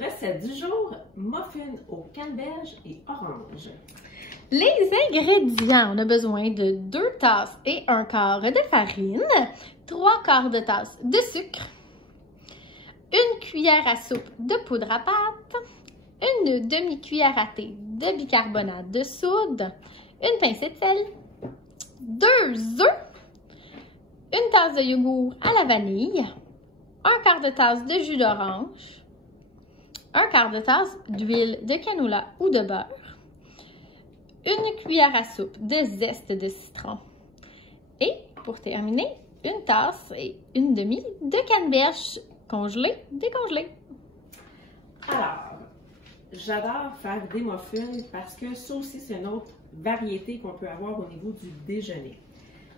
Recette du jour, muffins au canneberge et orange. Les ingrédients, on a besoin de 2 tasses et 1/4 de farine, 3/4 de tasse de sucre, 1 cuillère à soupe de poudre à pâte, une demi-cuillère à thé de bicarbonate de soude, une pincée de sel, 2 œufs, une tasse de yogourt à la vanille, 1/4 de tasse de jus d'orange, 1/4 de tasse d'huile de canola ou de beurre, une cuillère à soupe de zeste de citron et, pour terminer, une tasse et une demi de canneberge congelée, décongelée. Alors, j'adore faire des muffins parce que ça aussi, c'est une autre variété qu'on peut avoir au niveau du déjeuner.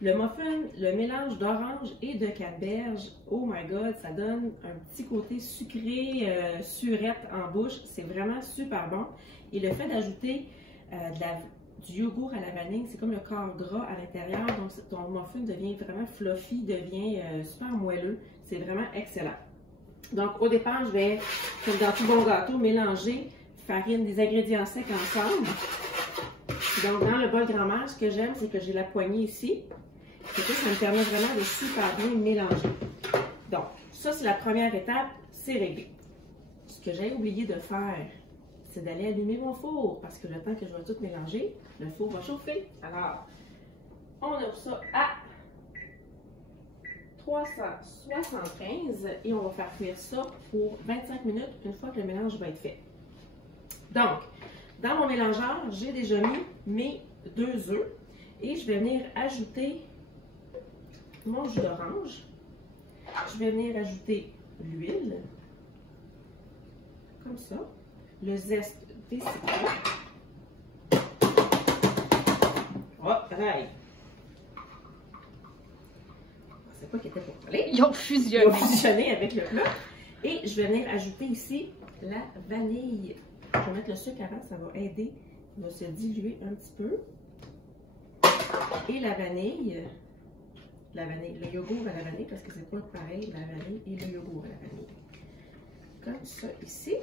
Le muffin, le mélange d'orange et de canneberge, oh my god, ça donne un petit côté sucré, surette en bouche. C'est vraiment super bon. Et le fait d'ajouter du yogourt à la vanille, c'est comme le corps gras à l'intérieur. Donc, ton muffin devient vraiment fluffy, devient super moelleux. C'est vraiment excellent. Donc, au départ, je vais, comme dans tout bon gâteau, mélanger farine, des ingrédients secs ensemble. Donc, dans le bol grand-mère, ce que j'aime, c'est que j'ai la poignée ici. Et que ça me permet vraiment de super bien mélanger. Donc, ça, c'est la première étape, c'est réglé. Ce que j'ai oublié de faire, c'est d'aller allumer mon four, parce que le temps que je vais tout mélanger, le four va chauffer. Alors, on ouvre ça à 375 et on va faire cuire ça pour 25 minutes une fois que le mélange va être fait. Donc, dans mon mélangeur, j'ai déjà mis mes 2 œufs et je vais venir ajouter mon jus d'orange. Je vais venir ajouter l'huile, comme ça, le zeste des citrons. Oh, pareil! Je ne pensais pas qu'il était pour coller. Ils ont fusionné. Ils ont fusionné avec le plat. Et je vais venir ajouter ici la vanille. Je vais mettre le sucre avant, ça va aider. Il va se diluer un petit peu. Et la vanille, le yogourt à la vanille, parce que c'est pas pareil, la vanille et le yogourt à la vanille. Comme ça ici.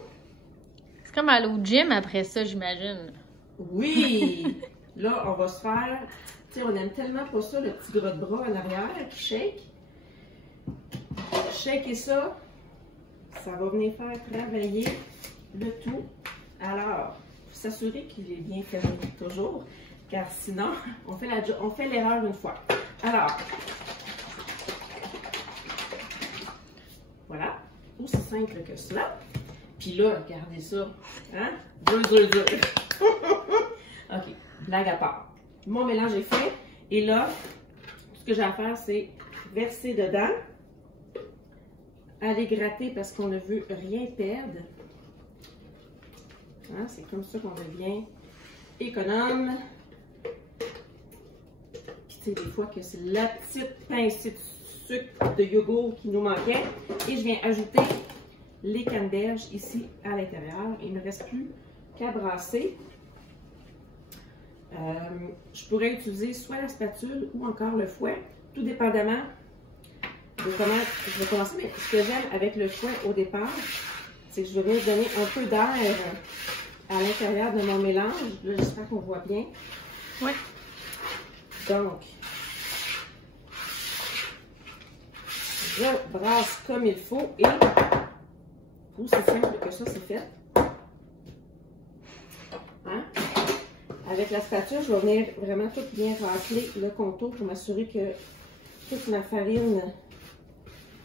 C'est comme aller au gym après ça, j'imagine. Oui! Là, on va se faire, tu sais, on aime tellement pas ça, le petit gras de bras en arrière qui shake. Shaker ça, ça va venir faire travailler le tout. Alors, il faut s'assurer qu'il est bien fermé toujours, car sinon, on fait l'erreur une fois. Alors, voilà, aussi simple que cela. Puis là, regardez ça, hein? Dur. OK, blague à part. Mon mélange est fait. Et là, ce que j'ai à faire, c'est verser dedans, aller gratter parce qu'on ne veut rien perdre. Hein? C'est comme ça qu'on devient économe. Puis tu sais, des fois que c'est la petite pincée de sucre de yogourt qui nous manquait. Et je viens ajouter les canneberges ici à l'intérieur. Il ne me reste plus qu'à brasser. Je pourrais utiliser soit la spatule ou encore le fouet, tout dépendamment de comment je vais commencer. Mais ce que j'aime avec le fouet au départ, c'est que je vais venir donner un peu d'air à l'intérieur de mon mélange. Là, j'espère qu'on voit bien. Oui. Donc, je brasse comme il faut et aussi simple que ça, c'est fait. Hein? Avec la spatule, je vais venir vraiment tout bien racler le contour pour m'assurer que toute ma farine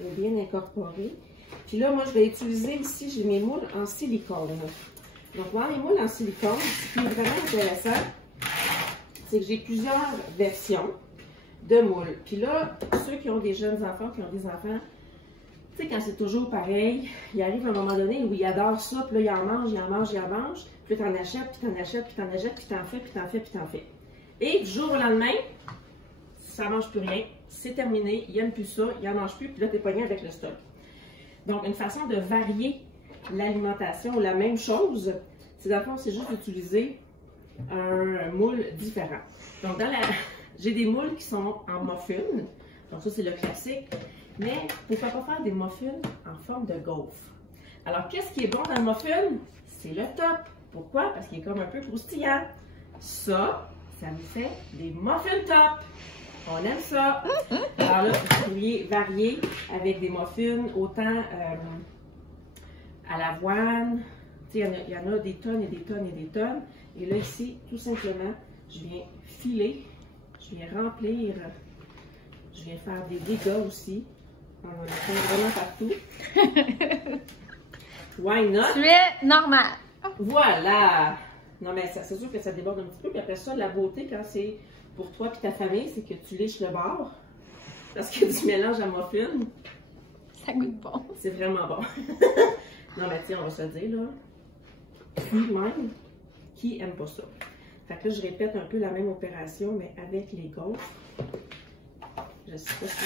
est bien incorporée. Puis là, moi, je vais utiliser ici, j'ai mes moules en silicone. Donc, dans les moules en silicone, ce qui est vraiment intéressant, c'est que j'ai plusieurs versions de moules. Puis là, ceux qui ont des jeunes enfants, qui ont des enfants, tu sais, quand c'est toujours pareil, il arrive à un moment donné où ils adorent ça, puis là, ils en mangent, puis t'en achètes, puis t'en achètes, puis t'en achètes, puis t'en fais, puis t'en fais, puis t'en fais. Et du jour au lendemain, ça ne mange plus rien, c'est terminé, ils n'aiment plus ça, ils n'en mangent plus, puis là, t'es pogné avec le stock. Donc, une façon de varier l'alimentation ou la même chose, c'est dans le fond, c'est juste d'utiliser un moule différent. Donc, j'ai des moules qui sont en muffin, donc ça, c'est le classique. Mais pourquoi pas faire des muffins en forme de gaufre? Alors, qu'est-ce qui est bon dans le muffin? C'est le top. Pourquoi? Parce qu'il est comme un peu croustillant. Ça nous fait des muffins top. On aime ça. Alors là, vous pourriez varier avec des muffins autant à l'avoine. Il y en a des tonnes et des tonnes et des tonnes. Et là, ici, tout simplement, je viens filer, je viens remplir, je viens faire des dégâts aussi. On en fait vraiment partout. Why not? Tu es normal. Voilà! Non, mais c'est sûr que ça déborde un petit peu. Puis après ça, la beauté, quand c'est pour toi et ta famille, c'est que tu liches le bord. Parce que tu mélanges à muffin. Ça goûte bon. C'est vraiment bon. Non, mais tiens, on va se dire, là. Même, qui aime pas ça? Fait que là, je répète un peu la même opération, mais avec les gaufres. Je sais pas si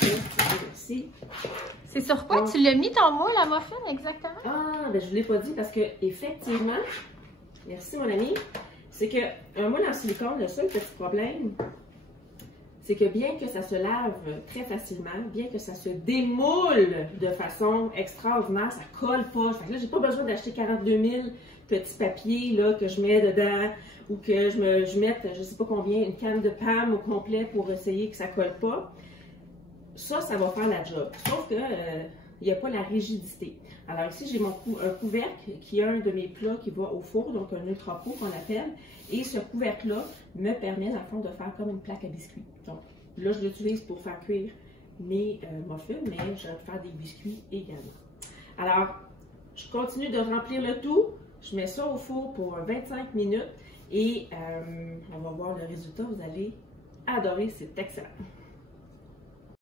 c'est ici. C'est sur quoi tu l'as mis ton moule à muffin exactement? Ah, ben je vous l'ai pas dit parce que effectivement, merci mon ami, c'est que un moule en silicone, le seul petit problème, c'est que bien que ça se lave très facilement, bien que ça se démoule de façon extraordinaire, ça colle pas. Fait que là, j'ai pas besoin d'acheter 42 000 petits papiers là, que je mets dedans ou que je mette, je sais pas combien, une canne de PAM au complet pour essayer que ça colle pas. Ça va faire la job. Sauf que il n'y a pas la rigidité. Alors ici, j'ai un couvercle qui est un de mes plats qui va au four, donc un ultra pot qu'on appelle. Et ce couvercle-là me permet, dans le fond, de faire comme une plaque à biscuits. Donc là, je l'utilise pour faire cuire mes muffins, mais je vais faire des biscuits également. Alors, je continue de remplir le tout. Je mets ça au four pour 25 minutes et on va voir le résultat. Vous allez adorer, c'est excellent.